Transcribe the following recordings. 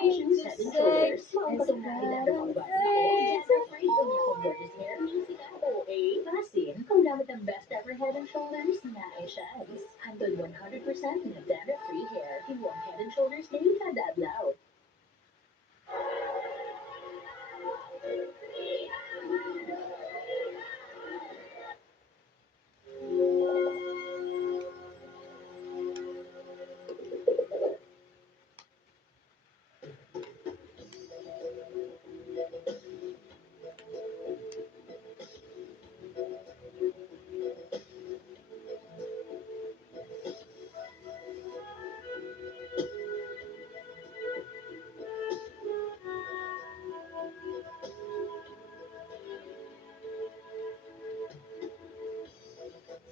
trying to say is that I'm crazy. Pasin, kung gamit ang best ever Head and Shoulders na Shines. Handle 100% na dandruff-free hair. Ibuang Head and Shoulders ngayon kada adlaw.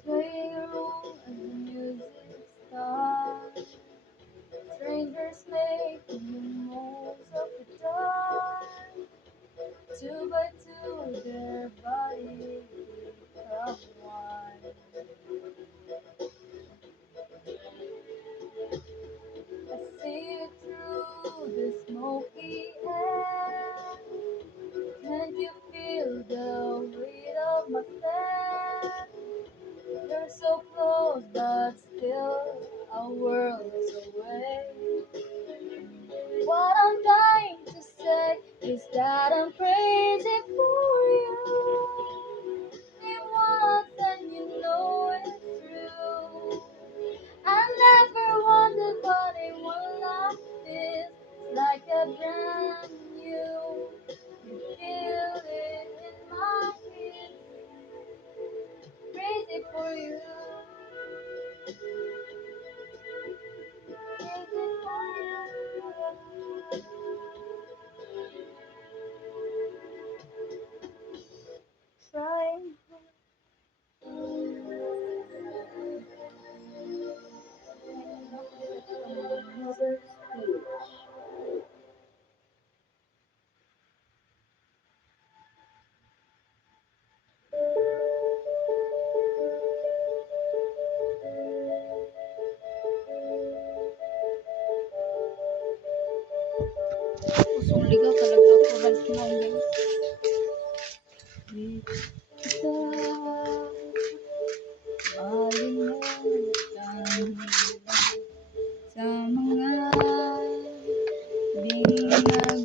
Sway room as the music starts. Strangers making the most of the dark. Two by two, their bodies become one. I see it through the smoky air. Can't you feel the weight of my step? You're so close, but still a world away. What I'm trying to say is that I'm crazy for you. It was and you know it's true. I never wondered what anyone like this. It's like a brand new. You feel it in my kiss. Crazy for you. Crazy for you. Trying Mother's Speech. pusong ligaw talaga ako right now, guys. Kita malimutan sa mga binag